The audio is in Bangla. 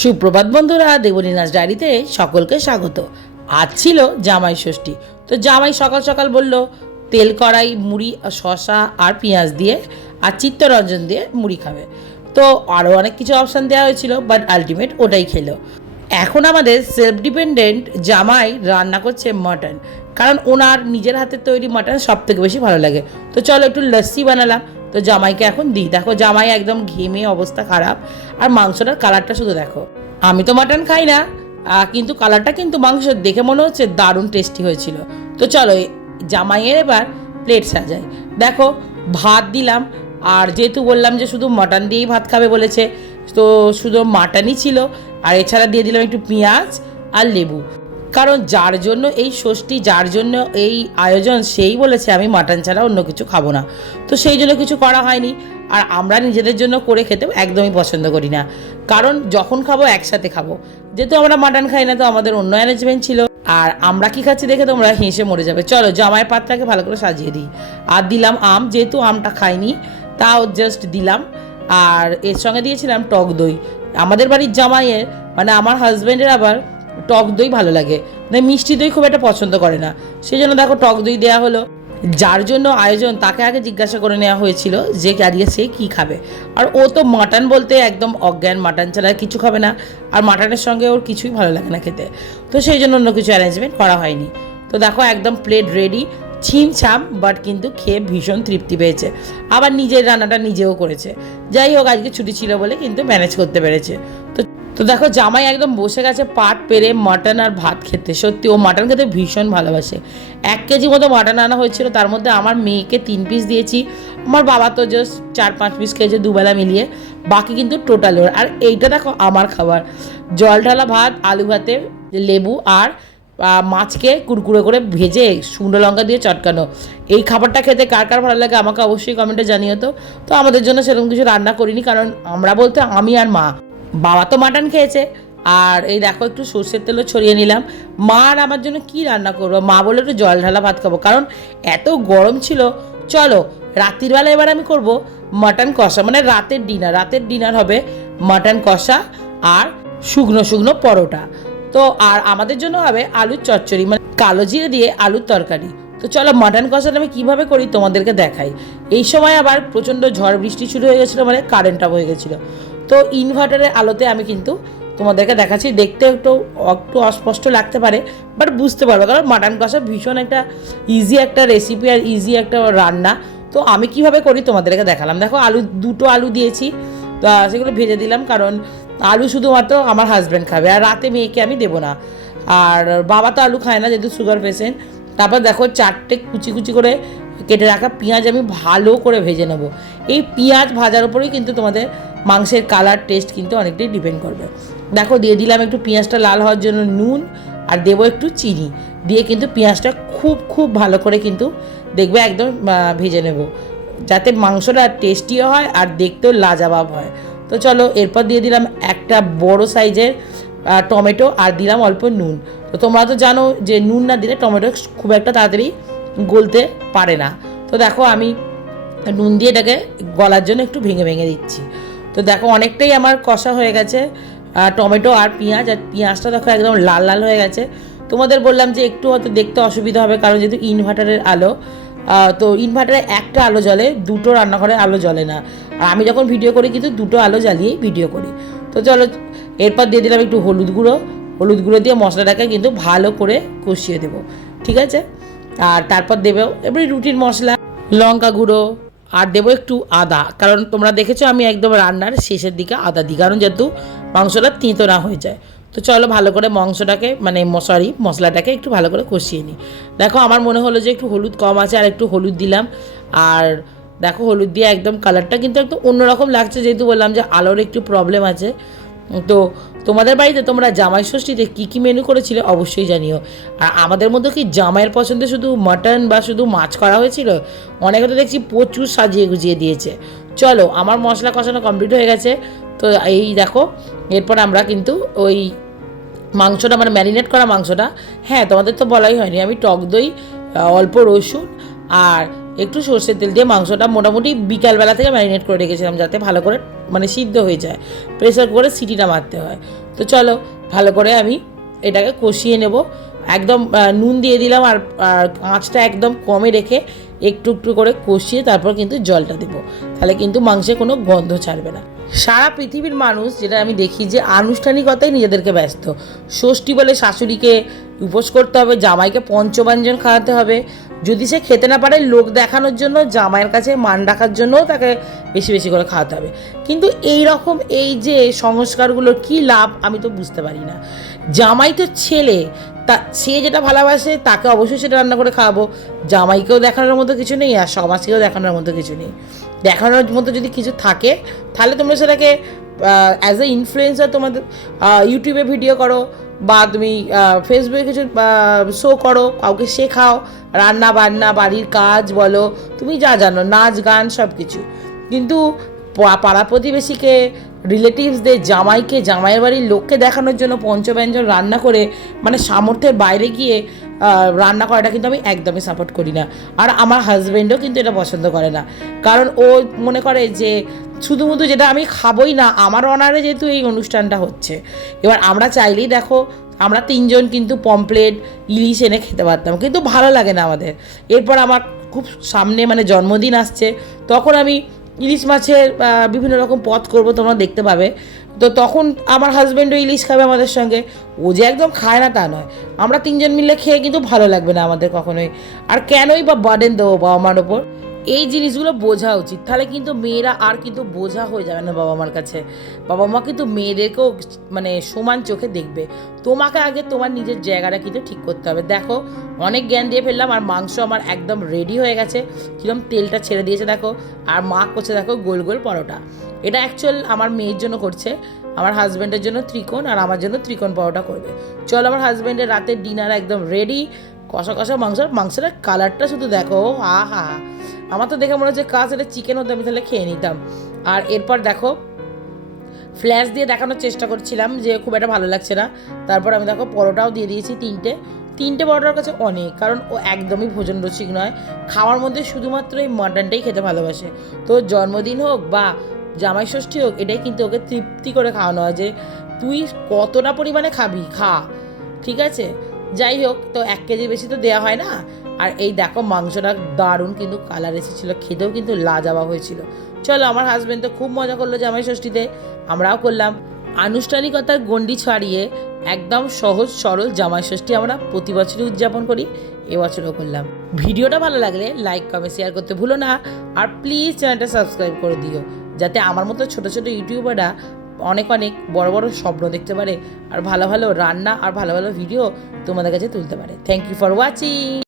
সুপ্রভাত বন্ধুরা দেবনীনাথ ডায়েরিতে সকলকে স্বাগত। আজ ছিল জামাই ষষ্ঠী। তো জামাই সকাল সকাল বলল, তেল কড়াই, মুড়ি শশা আর পেঁয়াজ দিয়ে আর চিত্তরঞ্জন দিয়ে মুড়ি খাবে। তো আরও অনেক কিছু অপশান দেওয়া হয়েছিল বাট আলটিমেট ওটাই খেলো। এখন আমাদের সেলফ ডিপেন্ডেন্ট জামাই রান্না করছে মাটন কারণ ওনার নিজের হাতে তৈরি মাটন সব থেকে বেশি ভালো লাগে। তো চলো একটু লস্যি বানালাম। তো জামাইকে এখন দিই। দেখো, জামাই একদম ঘেমে অবস্থা খারাপ। আর মাংসটার কালারটা শুধু দেখো। আমি তো মাটন খাই না। কিন্তু কালারটা কিন্তু মাংস। দেখে মনে হচ্ছে দারুণ টেস্টি হয়েছিল। তো চলো জামাইয়ের এবার প্লেট সাজাই। দেখো, ভাত দিলাম। আর যেহেতু বললাম যে শুধু মাটন দিয়েই ভাত খাবে বলেছে, তো শুধু মাটনই ছিল। আর এছাড়া দিয়ে দিলাম একটু পেঁয়াজ আর লেবু। কারণ যার জন্য এই ষষ্ঠী, যার জন্য এই আয়োজন, সেই বলেছে, আমি মাটন ছাড়া অন্য কিছু খাব না। তো সেই জন্য কিছু করা হয়নি। আর আমরা নিজেদের জন্য করে খেতে একদমই পছন্দ করি না। কারণ যখন খাব, একসাথে খাব। যেহেতু আমরা মাটন খাই না, তো আমাদের অন্য অ্যারেঞ্জমেন্ট ছিল। আর আমরা কি খাচ্ছি দেখে তোমরা হেসে মরে যাবে। চলো, জামাইয়ের পাত্রটাকে ভালো করে সাজিয়ে দিই। আর দিলাম আম, যেহেতু আমটা খাইনি, তাও জাস্ট দিলাম। আর এর সঙ্গে দিয়েছিলাম টক দই। আমাদের বাড়ির জামাইয়ের মানে আমার হাজব্যান্ডের আবার টক দই ভালো লাগে। মানে মিষ্টি দই খুব একটা পছন্দ করে না। সেই জন্য দেখো টক দই দেওয়া হলো। যার জন্য আয়োজন তাকে আগে জিজ্ঞাসা করে নেওয়া হয়েছিল যে আজকে সে কী খাবে। আর ও তো মাটন বলতে একদম অজ্ঞান, মাটন ছাড়া কিছু খাবে না। আর মাটনের সঙ্গে ওর কিছুই ভালো লাগে না খেতে। তো সেই জন্য অন্য কিছু অ্যারেঞ্জমেন্ট করা হয়নি। তো দেখো একদম প্লেট রেডি ছিমছাম বাট কিন্তু খেয়ে ভীষণ তৃপ্তি পেয়েছে। আবার নিজের রান্নাটা নিজেও করেছে। যাই হোক, আজকে ছুটি ছিল বলে কিন্তু ম্যানেজ করতে পেরেছে। তো তো দেখো, জামাই একদম বসে গেছে পাট পেরে মাটন আর ভাত খেতে। সত্যি, ও মাটন খেতে ভীষণ ভালোবাসে। এক কেজি মতো মাটন আনা হয়েছিল, তার মধ্যে আমার মেয়েকে তিন পিস দিয়েছি। আমার বাবা তো জাস্ট চার পাঁচ পিস খেয়েছে দুবেলা মিলিয়ে, বাকি কিন্তু টোটাল ওর। আর এইটা দেখো, আমার খাবার। জল ঢালা ভাত, আলু ভাতে, লেবু আর মাছকে কুরকুরে করে ভেজে শুকনো লঙ্কা দিয়ে চটকানো। এই খাবারটা খেতে কার কার ভালো লাগে আমাকে অবশ্যই কমেন্টে জানিয়ে তো। তো আমাদের জন্য সেরকম কিছু রান্না করিনি, কারণ আমরা বলতে আমি আর মা। বাবা তো মাটন খেয়েছে। আর এই দেখো একটু সর্ষের তেলও ছড়িয়ে নিলাম। মা আর আমার জন্য কি রান্না করব? মা বলে একটু জল ঢালা ভাত খাব। কারণ এত গরম ছিল। চলো রাত্রির বেলা এবার আমি করব মাটন কষা। মানে রাতের ডিনার রাতের ডিনার হবে মাটন কষা আর শুকনো শুকনো পরোটা। তো আর আমাদের জন্য হবে আলুর চচ্চড়ি। মানে কালো জিরে দিয়ে আলুর তরকারি। তো চলো মাটন কষাটা আমি কীভাবে করি তোমাদেরকে দেখাই। এই সময় আবার প্রচণ্ড ঝড় বৃষ্টি শুরু হয়ে গেছিল মানে কারেন্ট অফ হয়ে গেছিল। তো ইনভার্টারের আলোতে আমি কিন্তু তোমাদেরকে দেখাচ্ছি দেখতে একটু একটু অস্পষ্ট লাগতে পারে বাট বুঝতে পারবে, কারণ মাটন কষা ভীষণ একটা ইজি একটা রেসিপি আর ইজি একটা রান্না। তো আমি কীভাবে করি তোমাদেরকে দেখালাম। দেখো আলু, দুটো আলু দিয়েছি, তো সেগুলো ভেজে দিলাম, কারণ আলু শুধুমাত্র আমার হাজব্যান্ড খাবে, আর রাতে মেয়েকে আমি দেবো না। আর বাবা তো আলু খায় না, যেহেতু সুগার পেশেন্ট তারপর দেখো চারটে কুচি কুচি করে কেটে রাখা পেঁয়াজ আমি ভালো করে ভেজে নেব। এই পেঁয়াজ ভাজার উপরেই কিন্তু তোমাদের মাংসের কালার টেস্ট কিন্তু অনেকটাই ডিপেন্ড করবে। দেখো, দিয়ে দিলাম একটু পেঁয়াজটা লাল হওয়ার জন্য নুন আর দেবো একটু চিনি। দিয়ে কিন্তু পেঁয়াজটা খুব খুব ভালো করে কিন্তু দেখবে একদম ভেজে নেব। যাতে মাংসটা টেস্টিও হয় আর দেখতেও লাজাবাব হয়। তো চলো, এরপর দিয়ে দিলাম একটা বড় সাইজের টমেটো আর দিলাম অল্প নুন। তো তোমরা তো জানো যে নুন না দিলে টমেটো খুব একটা তাড়াতাড়ি গলতে পারে না। তো দেখো আমি নুন দিয়ে এটাকে গলার জন্য একটু ভেঙে ভেঙে দিচ্ছি। তো দেখো অনেকটাই আমার কষা হয়ে গেছে টমেটো আর পেঁয়াজ। আর পেঁয়াজটা দেখো একদম লাল লাল হয়ে গেছে। তোমাদের বললাম যে একটু হয়তো দেখতে অসুবিধা হবে, কারণ যেহেতু ইনভার্টারের আলো তো ইনভার্টারে একটা আলো জ্বলে, দুটো রান্নাঘরে আলো জ্বলে না। আর আমি যখন ভিডিও করি, কিন্তু দুটো আলো জ্বালিয়েই ভিডিও করি। তো চলো, এরপর দিয়ে দিলাম একটু হলুদ গুঁড়ো। হলুদ গুঁড়ো দিয়ে মশলাটাকে কিন্তু ভালো করে কষিয়ে দেবো। ঠিক আছে? আর তারপর দেবো এবারে রুটির মশলা, লঙ্কা গুঁড়ো, আর দেবো একটু আদা। কারণ তোমরা দেখেছ আমি একদম রান্নার শেষের দিকে আদা দিই, কারণ যেহেতু মাংসটা তিঁতো না হয়ে যায়। তো চলো ভালো করে মাংসটাকে মানে সরি মশলাটাকে একটু ভালো করে কষিয়ে নিই। দেখো আমার মনে হলো যে একটু হলুদ কম আছে, আর একটু হলুদ দিলাম। আর দেখো হলুদ দিয়ে একদম কালারটা কিন্তু একটু অন্যরকম লাগছে, যেহেতু বললাম যে আলোর একটু প্রবলেম আছে। তো তোমাদের বাড়িতে তোমরা জামাই ষষ্ঠীতে কী কী মেনু করেছিলে অবশ্যই জানিও। আর আমাদের মধ্যে কি জামাইয়ের পছন্দে শুধু মাটন বা শুধু মাছ করা হয়েছিল? অনেকে তো দেখছি প্রচুর সাজিয়ে গুজিয়ে দিয়েছে। চলো, আমার মশলা কষানো কমপ্লিট হয়ে গেছে। তো এই দেখো, এরপর আমরা কিন্তু ওই মাংসটা মানে ম্যারিনেট করা মাংসটা। হ্যাঁ তোমাদের তো বলাই হয়নি, আমি টক দই অল্প রসুন আর একটু সর্ষের তেল দিয়ে মাংসটা মোটামুটি বিকালবেলা থেকে ম্যারিনেট করে রেখেছিলাম যাতে ভালো করে মানে সিদ্ধ হয়ে যায়। প্রেসার করে সিটিটা মারতে হয়। তো চলো, ভালো করে আমি এটাকে কষিয়ে নেব। একদম নুন দিয়ে দিলাম আর আঁচটা একদম কমে রেখে একটু একটু করে কষিয়ে তারপর কিন্তু জলটা দেবো। তাহলে কিন্তু মাংসে কোনো গন্ধ ছাড়বে না। সারা পৃথিবীর মানুষ, যেটা আমি দেখি যে আনুষ্ঠানিকতায় নিজেদেরকে ব্যস্ত। ষষ্ঠী বলে শাশুড়িকে উপোস করতে হবে, জামাইকে পঞ্চব্যঞ্জন খাওয়াতে হবে যদি সে খেতে না পারে, লোক দেখানোর জন্য, জামাইয়ের কাছে মান রাখার জন্যও তাকে বেশি বেশি করে খাওয়াতে হবে। কিন্তু এই রকম এই যে সংস্কারগুলো কী লাভ, আমি তো বুঝতে পারি না। জামাই তো ছেলে, তা সে যেটা ভালোবাসে তাকে অবশ্যই সেটা রান্না করে খাওয়াবো। জামাইকেও দেখানোর মতো কিছু নেই, আর সমাজকেও দেখানোর মতো কিছু নেই। দেখানোর মতো যদি কিছু থাকে, তাহলে তোমরা সেটাকে অ্যাজ এ ইনফ্লুয়েন্সার তোমাদের ইউটিউবে ভিডিও করো বা তুমি ফেসবুকে কিছু শো করো, কাউকে শেখাও, রান্না বান্না, বাড়ির কাজ বলো, তুমি যা জানো, নাচ, গান সব কিছু কিন্তু পাড়া প্রতিবেশীকে রিলেটিভসদের জামাইকে, জামাইয়ের বাড়ির লোককে দেখানোর জন্য পঞ্চব্যঞ্জন রান্না করে মানে সামর্থ্যের বাইরে গিয়ে রান্না করাটা কিন্তু আমি একদমই সাপোর্ট করি না। আর আমার হাজব্যান্ডও কিন্তু এটা পছন্দ করে না। কারণ ও মনে করে যে শুধুমুধু যেটা আমি খাবোই না, আমার অনারে যেহেতু এই অনুষ্ঠানটা হচ্ছে। এবার আমরা চাইলেই দেখো, আমরা তিনজন কিন্তু পমপ্লেট ইলিশ এনে খেতে পারতাম। কিন্তু ভালো লাগে না আমাদের। এরপর আমার খুব সামনে মানে জন্মদিন আসছে, তখন আমি ইলিশ মাছের বিভিন্ন রকম পথ করব, তোমরা দেখতে পাবে। তো তখন আমার হাজব্যান্ডও ইলিশ খাবে আমাদের সঙ্গে। ও যে একদম খায় না তা নয়। আমরা তিনজন মিলে খেয়ে কিন্তু ভালো লাগবে না আমাদের কখনোই। আর কেনই বা বার্ডেন দেবো বাবা মার ওপর? এই জিনিসগুলো বোঝা উচিত। তাহলে কিন্তু মেয়েরা আর কিন্তু বোঝা হয়ে যাবে না বাবা মার কাছে। বাবা মা কিন্তু মেয়েদেরকেও মানে সমান চোখে দেখবে। তোমাকে আগে তোমার নিজের জায়গাটা কিন্তু ঠিক করতে হবে। দেখো, অনেক জ্ঞান দিয়ে ফেললাম আর মাংস আমার একদম রেডি হয়ে গেছে। কিরম তেলটা ছেড়ে দিয়েছে দেখো, আর মা করছে দেখো গোল গোল পরোটা। এটা অ্যাকচুয়াল আমার মেয়ের জন্য করছে। আমার হাজব্যান্ডের জন্য ত্রিকোণ আর আমার জন্য ত্রিকোণ পরোটা করবে। চল আমার হাজব্যান্ডের রাতের ডিনার একদম রেডি কষা কষা মাংস, মাংসের কালারটা শুধু দেখো, আহা। আমার তো দেখে মনে হচ্ছে কাজ এটা চিকেন হতো আমি তাহলে খেয়ে নিতাম। আর এরপর দেখো ফ্ল্যাশ দিয়ে দেখানোর চেষ্টা করছিলাম যে খুব একটা ভালো লাগছে না। তারপর আমি দেখো পরোটাও দিয়ে দিয়েছি তিনটে। তিনটে পরোটার কাছে অনেক, কারণ ও একদমই ভোজন রসিক নয়। খাওয়ার মধ্যে শুধুমাত্র এই মাটনটাই খেতে ভালোবাসে। তো জন্মদিন হোক বা জামাই ষষ্ঠী হোক, এটাই কিন্তু ওকে তৃপ্তি করে খাওয়ানো হয় যে, তুই কতটা পরিমাণে খাবি? খা। ঠিক আছে? যাই হোক, তো এক কেজি বেশি তো দেওয়া হয় না। আর এই দেখো, মাংসটা দারুণ কিন্তু কালার এসেছিল, খেতেও কিন্তু লাজাবাব হয়েছিল। চলো, আমার হাজব্যান্ড তো খুব মজা করল জামাই ষষ্ঠীতে। আমরাও করলাম। আনুষ্ঠানিকতার গণ্ডি ছাড়িয়ে একদম সহজ সরল জামাই ষষ্ঠী আমরা প্রতি বছরই উদযাপন করি, এবছরও করলাম। ভিডিওটা ভালো লাগলে লাইক কমেন্ট শেয়ার করতে ভুলো না। আর প্লিজ চ্যানেলটা সাবস্ক্রাইব করে দিও, যাতে আমার মতো ছোট ছোট ইউটিউবাররা অনেক অনেক বড় বড় স্বপ্ন দেখতে পারে। আর ভালো ভালো রান্না আর ভালো ভালো ভিডিও তোমাদের কাছে তুলতে পারে। Thank you for watching